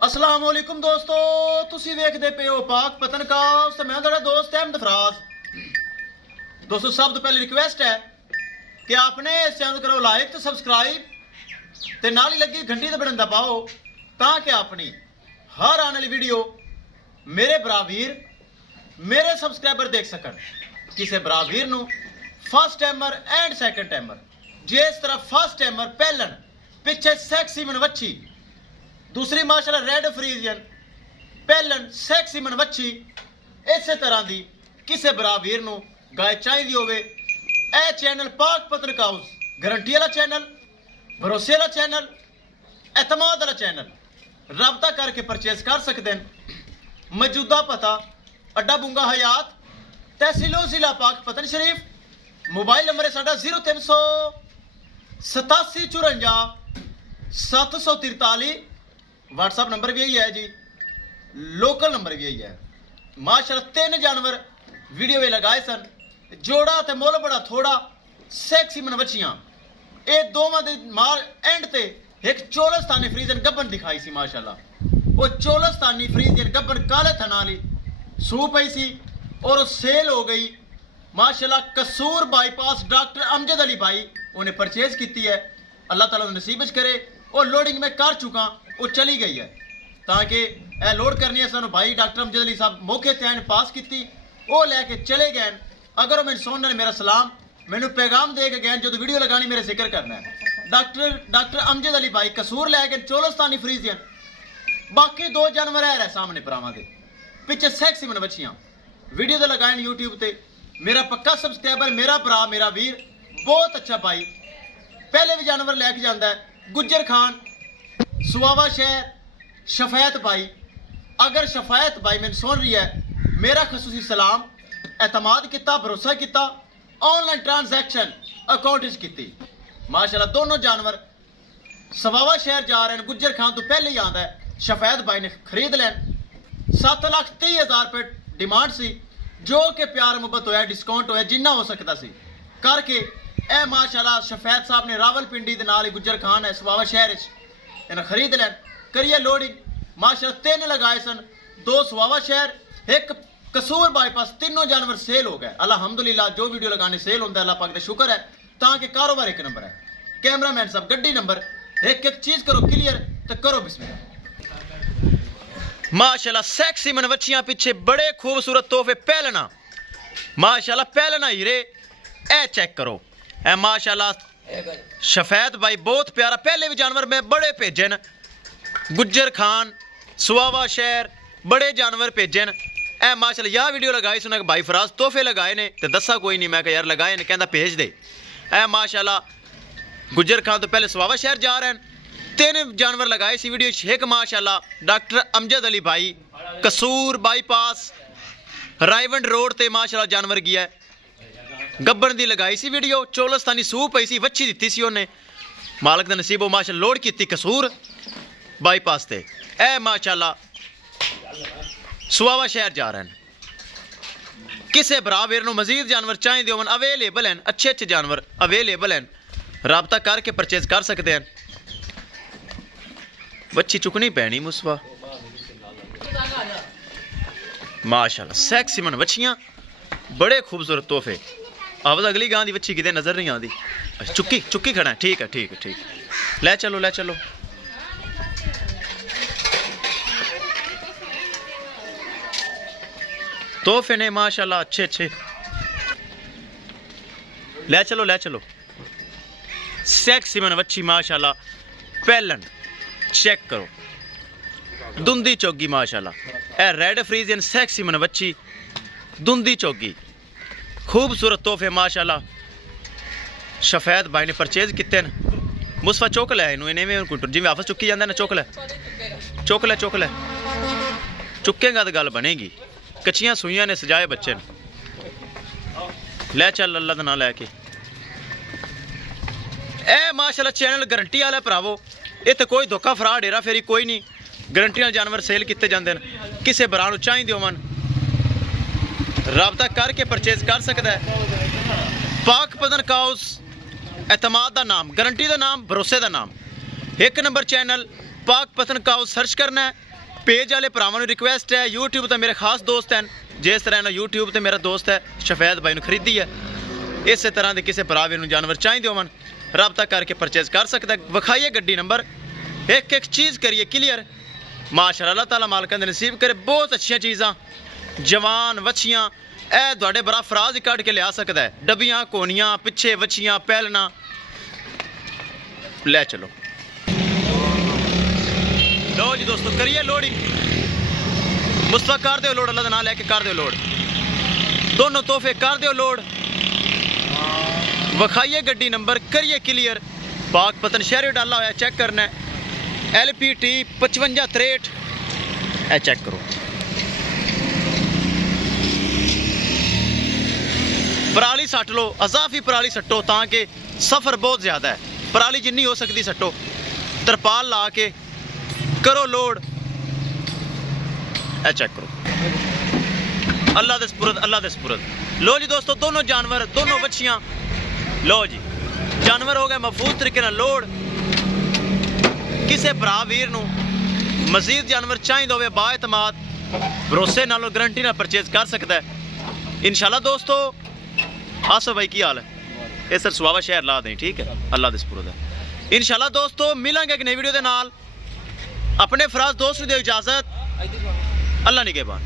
अस्सलाम वालेकुम दोस्तों, तुसी देखदे पे हो पाक पतनकास। मैं ਤੁਹਾਡਾ ਦੋਸਤ ਅਹਿਮਦ फराज। दोस्तों सब तो पहले रिक्वेस्ट है कि आपने इस चैनल करो लाइक तो सब्सक्राइब ते नाल ही लगी घंटी ते बटन दबाओ ताकि अपनी हर आने वाली वीडियो मेरे बरावीर मेरे सब्सक्राइबर देख सकन। किसी बरावीर नु first timer and second timer जिस तरह फर्स्ट टाइमर पहलन पिछे सैक्सी मनवच्छी, दूसरी माशाल्लाह रेड फ्रीजियन पहलन सैक्सी मनवच्छी, इस तरह की किसी बरावीर नु गाय चाहिए होवे ए चैनल पाक पतनकास गारंटी वाला चैनल, भरोसे वाला चैनल, एतमाद वाला चैनल, रबता करके परचेज कर सकते हैं। मौजूदा पता अड्डा बुंगा हयात तहसीलो जिला पाक पतन शरीफ। मोबाइल नंबर है साडा 0387 54 743। व्हाट्सअप नंबर भी यही है जी, लोकल नंबर भी यही है। माशाल्लाह 3 जानवर वीडियो में लगाए सन, जोड़ा ते मुल बड़ा थोड़ा सैक्सी मनवच्छियां। ये दोवां दे माल एंड ते एक चोलस्तानी फ्रीजन गब्बन दिखाई सी। माशाल्लाह वो चोलस्तानी फ्रीजन गब्बन काले थना वाली सू पई सी और सेल हो गई। माशाल्लाह कसूर बाईपास डॉक्टर अमजद अली भाई उन्हें परचेज की है। अल्लाह ताला नसीब करे और लोडिंग में कर चुका, वो चली गई है ताकि ए लोड करनी है सानू भाई डॉक्टर अमजद अली साहब मौके ते आए पास की, वो लैके चले गए। अगर मैं सुनने मेरा सलाम मैनू पैगाम दे के गए जो वीडियो लगानी मेरे जिक्र करना है। डॉक्टर अमजद अली भाई कसूर लैके चोलस्तानी फ्रीजियन, बाकी 2 जानवर है सामने भरावां दे पिछे सैक्सी मनवच्छियां वीडियो तो लगाए यूट्यूब ते। मेरा पक्का सब्सक्राइबर मेरा भरा मेरा वीर बहुत अच्छा भाई पहले भी जानवर लैके जाता है। गुज्जर खान सुवावा शहर शफैत भाई, अगर शफैत भाई मैंने सुन रही है मेरा खसूसी सलाम, एतमाद किता, भरोसा किता, ऑनलाइन ट्रांजैक्शन अकाउंट की। माशाल्लाह दोनों जानवर सवावा शहर जा रहे हैं, गुज्जर खान तो पहले ही आता है। शफैत भाई ने खरीद लैन 7,30,000 रुपये डिमांड सी, जो कि प्यार मुहब्बत होया डिस्काउंट होया जिन्ना हो सकता सी करके ए माशाल्लाह शफैत साहब ने रावलपिंडी दे नाल गुज्जर खान है सवावा शहर इन्हें खरीद लैन करिए लोडिंग। माशाल्लाह 3 लगाए सन, 2 सवावा शहर, 1 कसूर बाईपास, तीनों जानवर सेल हो गए अल्हम्दुलिल्लाह। जो वीडियो लगाने सेल होता है अल्लाह पाक का शुक्र है ताकि कारोबार 1 नंबर है। कैमरामैन साहब गड्डी नंबर एक चीज करो क्लियर तो करो बिस्मिल्लाह। माशाल्लाह सैक्सी मनवच्छियां पिछे बड़े खूबसूरत तोहफे पहलना, माशाल्लाह पहलना हीरे ए चेक करो ए माशाल्लाह। शफैत भाई बहुत प्यारा, पहले भी जानवर मैं बड़े भेजे न, गुज्जर खान सुवावा शहर बड़े जानवर भेजे न ए माशाल्लाह। यह वीडियो लगाई सुना भाई फराज तोहफे लगाए ने तो दसा कोई नहीं, मैं यार लगाए ने कहता भेज दे ए माशाल्लाह। गुज्जर खान तो पहले सुवावा शहर जा रहे हैं, 3 जानवर लगाए सी वीडियो। 1 माशाल्लाह डॉक्टर अमजद अली भाई कसूर बाईपास रायवंड रोड ते माशाल्लाह जानवर गया है, गब्बन दी लगाई सी वीडियो। चोलस्तानी सूह पई सी, वच्छी दी सी उन्हें, मालक दा नसीब वो माशाल्लाह लोड की कसूर बाईपास ते ए माशाल्लाह सुवावा शहर जा रहे हैं। किसे बराबर नु मजीद जानवर चाहिए होवन अवेलेबल हैं, अच्छे अच्छे जानवर अवेलेबल हैं, राबता करके परचेज कर सकते हैं। बच्ची चुकनी पैनी मुसवा माशाल्लाह सैक्सी मन बच्चियां बड़े खूबसूरत तोहफे। अब अगली गां दी बच्ची किते नजर नहीं आती, चुक्की चुक्की खड़ा है, ठीक है ठीक है ठीक है, ले चलो ले चलो। तोहफे ने माशाल्लाह अच्छे अच्छे, ले चलो ले चलो। सैक्सी मन बच्ची माशाल्लाह पहलन चेक करो, धुंदी चौगी माशाल्लाह ए रेड फ्रीजियन सैक्सी मन बच्ची धुंदी चौगी खूबसूरत तोहफे माशाल्लाह। शफैत भाई ने परचेज किते न। मुसफा चुक लै इन्हें जिमें वापस चुकी जाता ना, चुक लै चुक लै चुक लै, चुकेगा तो गल बनेगी। कच्चियां सुइयां ने सजाए बच्चे ने, लै चल अल्लाह का नाम लैके ए माशाल्लाह। चैनल गारंटी वाला भरावो, ये तो कोई धोखा फराड हेरा फेरी कोई नहीं, गारंटी वाले जानवर सेल किए जाते हैं। किसी भरा नूं चाहिए होवन राबता करके परचेज कर सकता है। पाक पतनकास एतमाद का नाम, गारंटी का नाम, भरोसे का नाम, 1 नंबर चैनल ਪਾਕਪਤਨ ਕਾਓ ਸਰਚ ਕਰਨਾ ਹੈ। पेज वाले भरावां नूं रिक्वेस्ट है, यूट्यूब तो मेरे खास दोस्त हैं, जिस तरह ना यूट्यूब तो मेरा दोस्त है शफैद भाई नूं खरीदी है, इस तरह के किसी भरा भी नूं जानवर चाहिए होवन रबता करके परचेज कर सकता है। विखाइए गड्डी नंबर, एक एक चीज़ करिए क्लीयर। माशाअल्लाह, अल्लाह ताला मालकां दे नसीब करे बहुत अच्छी चीज़ां, जवान वछियां ए तुहाडे बड़ा फराज ही कढ़ के लिया सकता है। डबियां कोनियां पिछे वछियां पैलना ले चलो। लो जी दोस्तों, करिए लोड ही मुस्तफा, कर दो लोड, अल्लाह का नाम लैके कर दो लोड, दोनों तोहफे कर दो लोड। विखाइए गड्डी नंबर, करिए क्लीयर। पाकपतन शहर डाला होया चेक करना है, LPT 5563 ए चेक करो। पराली सट लो, अजाफी पराली सट्टो ताकि सफ़र बहुत ज़्यादा है, पराली जिन्नी हो सकती सट्टो, तरपाल ला के करो लोड। ए चेक करो, अल्लाह दे सपुरद, अल्लाह दे सपुरद। लो जी दोस्तों, दोनों जानवर, दोनों बच्चियां, लो जी जानवर हो गए महफूज तरीके नाल लोड। किसी भरा वीर नूं मजीद जानवर चाहिए होवे बाएतमाद भरोसे नाल गारंटी नाल परचेज कर सकता है इंशाल्लाह। दोस्तों आसो भाई की हाल है, ये सर सुहावा शहर ला दें, ठीक है, अल्लाह दे सपुरद है इंशाल्लाह। दोस्तों मिलांगे एक नई वीडियो दे नाल, अपने फराज दोस्त नूं दे इजाजत, अल्लाह निगहबान।